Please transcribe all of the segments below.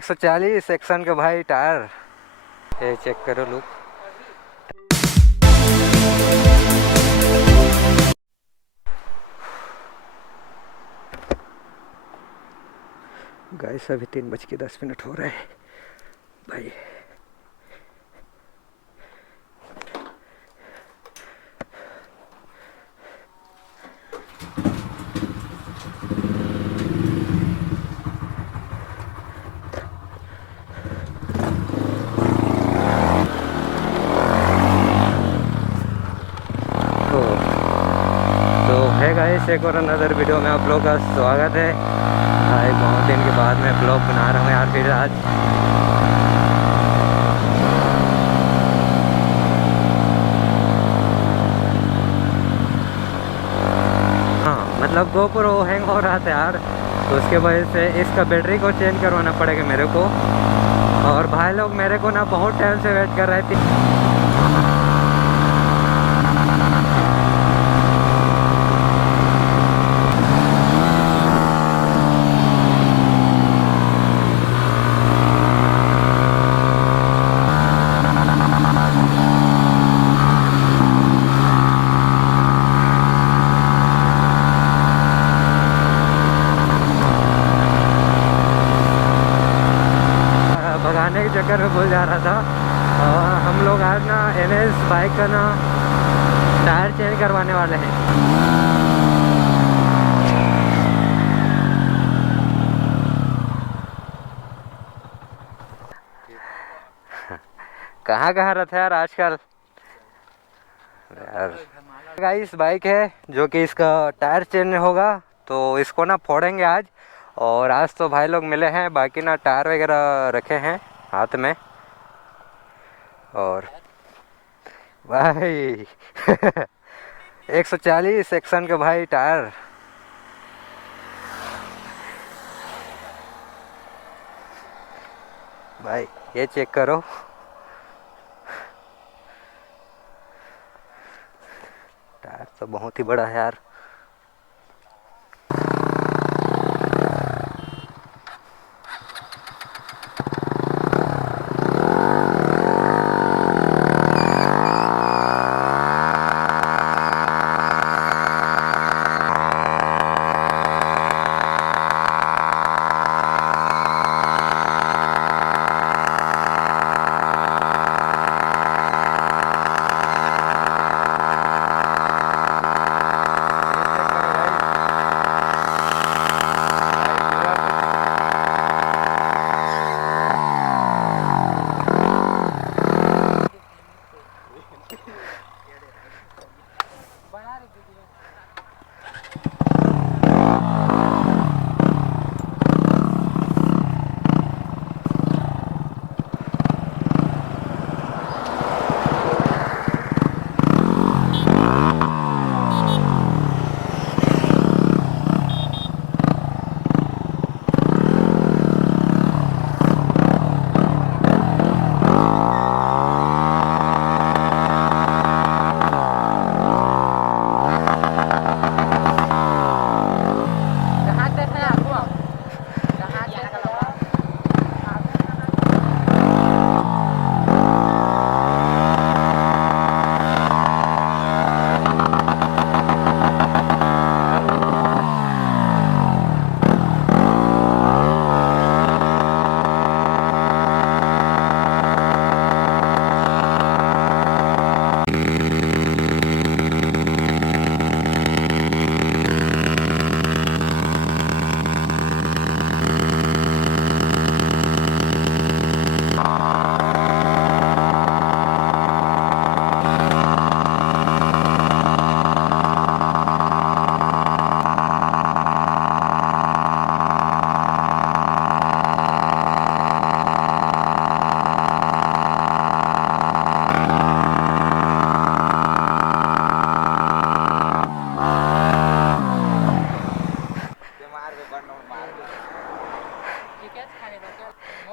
140 section के भाई tyre, ये चेक करो लुक। गाइस अभी 3:10 हो रहे हैं भाई। तो है गाइस, एक और अनदर वीडियो में आप लोग का स्वागत है भाई। बहुत दिन के बाद मैं ब्लॉग बना रहा हूँ यार फिर आज। हाँ मतलब GoPro हैंग हो रहा था यार, तो उसके वजह से इसका बैटरी को चेंज करवाना पड़ेगा मेरे को। और भाई लोग मेरे को ना बहुत टाइम से वेट कर रहे थे। भगाने के चक्कर में भूल जा रहा था। हम लोग आज ना NS बाइक का ना टायर चेंज करवाने वाले हैं। कहाँ कहाँ रहता है यार आजकल यार। गाइस बाइक है जो कि इसका टायर चेंज होगा, तो इसको ना फोड़ेंगे आज। और आज तो भाई लोग मिले हैं, बाकी ना टायर वगैरह रखे हैं हाथ में। और भाई 140 सेक्शन के भाई टायर, भाई ये चेक करो। टायर तो बहुत ही बड़ा है यार।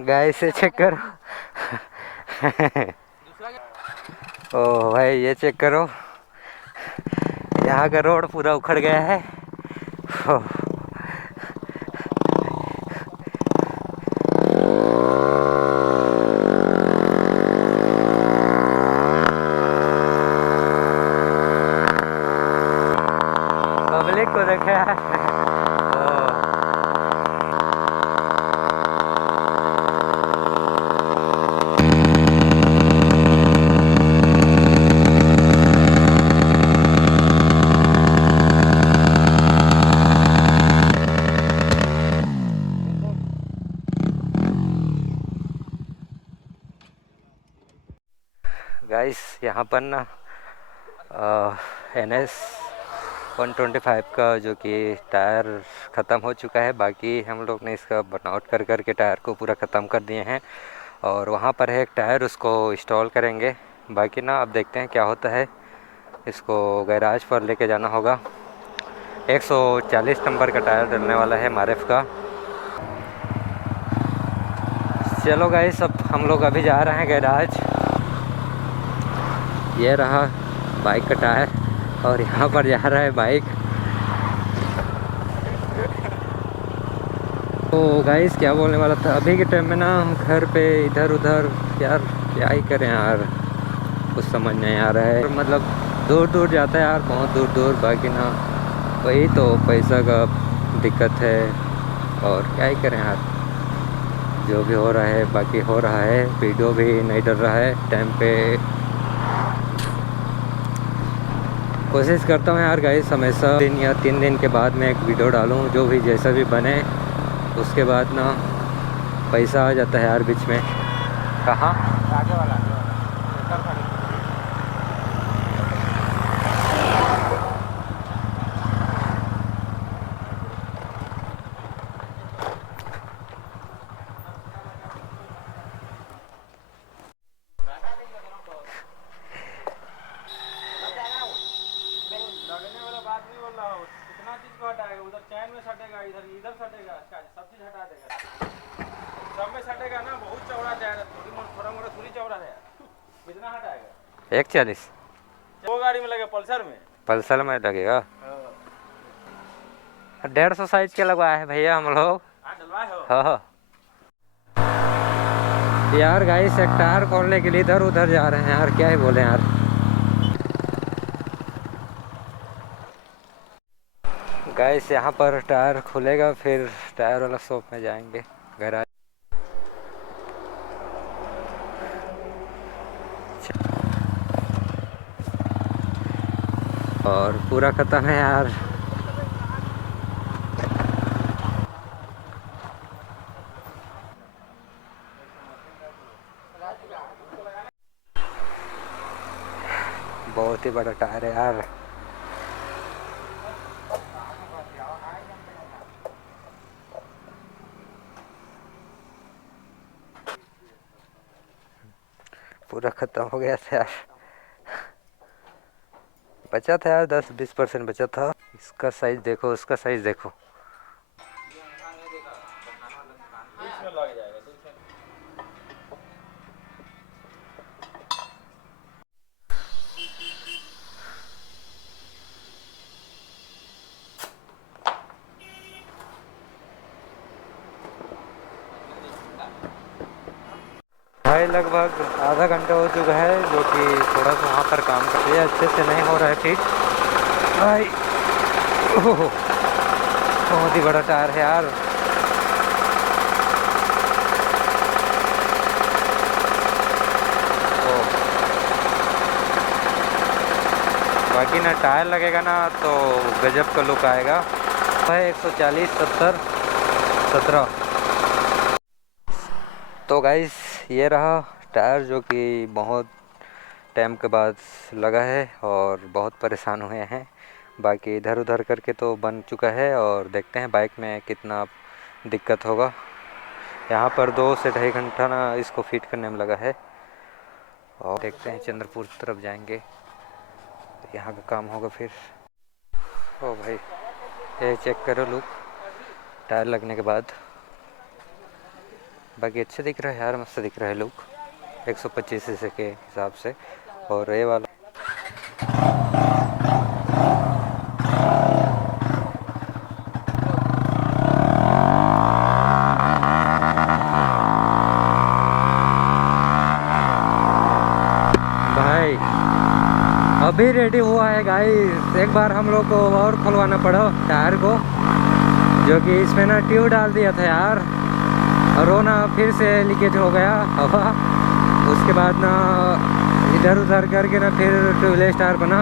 गाइस से चेक करो। ओ भाई ये चेक करो, यहाँ का रोड पूरा उखड़ गया है। मालिक को देखा है। गाइस यहाँ पर ना NS 125 का जो कि टायर ख़त्म हो चुका है। बाकी हम लोग ने इसका बनावट कर कर के टायर को पूरा ख़त्म कर दिए हैं और वहाँ पर है एक टायर, उसको इंस्टॉल करेंगे। बाकी ना अब देखते हैं क्या होता है। इसको गैराज पर लेके जाना होगा। 140 नंबर का टायर डलने वाला है MRF का। चलो गाइस अब हम लोग अभी जा रहे हैं गैराज। ये रहा बाइक का टायर और यहाँ पर जा रहा है बाइक। तो गाइस क्या बोलने वाला था, अभी के टाइम में ना घर पे इधर उधर यार क्या ही करें यार, कुछ समझ नहीं आ रहा है। मतलब दूर दूर जाता है यार, बहुत दूर दूर। बाकी ना वही तो पैसा का दिक्कत है और क्या ही करें यार, जो भी हो रहा है बाकी हो रहा है। वीडियो भी नहीं डल रहा है टाइम पे। कोशिश करता हूँ यार गाइस हमेशा 2 या 3 दिन के बाद मैं एक वीडियो डालूँ, जो भी जैसा भी बने। उसके बाद ना पैसा आ जाता है यार बीच में। कहाँ आगे वाला कितना चीज को हटाएगा, उधर चैन में सटेगा, इधर इधर सटेगा, सब चीज हटा देगा। सब में सटेगा ना, बहुत चौड़ा टायर है, थोड़ा मोड़ा थोड़ी चौड़ा है। कितना हटाएगा? 140 वो गाड़ी में लगेगा, पल्सर में लगेगा। 150 साइज के लगवाया है भैया हम लोग। हाँ यार गाइस एक टायर खोलने के लिए इधर उधर जा रहे हैं यार, क्या ही बोले यार। गाइस यहाँ पर टायर खुलेगा फिर टायर वाला शॉप में जाएंगे गैराज। और पूरा खत्म है यार। बहुत ही बड़ा टायर है यार। पूरा खत्म हो गया था यार। बचा था यार 10-20% बचा था। इसका साइज देखो, उसका साइज देखो। भाई लगभग आधा घंटा हो चुका है, जो कि थोड़ा सा वहाँ पर काम कर रही है, अच्छे से नहीं हो रहा है ठीक भाई। ओह बहुत ही बड़ा टायर है यार। बाकी ना टायर लगेगा ना तो गजब का लुक आएगा। है 140 70 17। तो गाइस ये रहा टायर, जो कि बहुत टाइम के बाद लगा है और बहुत परेशान हुए हैं। बाकी इधर उधर करके तो बन चुका है और देखते हैं बाइक में कितना दिक्कत होगा। यहाँ पर 2 से 2.5 घंटा ना इसको फिट करने में लगा है और देखते हैं चंद्रपुर तरफ जाएंगे, यहाँ का काम होगा फिर। ओ भाई ये चेक करो लुक टायर लगने के बाद। बाकी अच्छा दिख रहा है यार, मस्त दिख रहा है लुक 125 सीसी के हिसाब से। और ये वाला भाई अब अभी रेडी हुआ है गाइस। एक बार हम लोग को और खुलवाना पड़ा टायर को, जो कि इसमें ना ट्यूब डाल दिया था यार, और वो ना फिर से लीकेज हो गया हवा। उसके बाद ना इधर उधर करके ना फिर ट्यूबलेस टायर बना।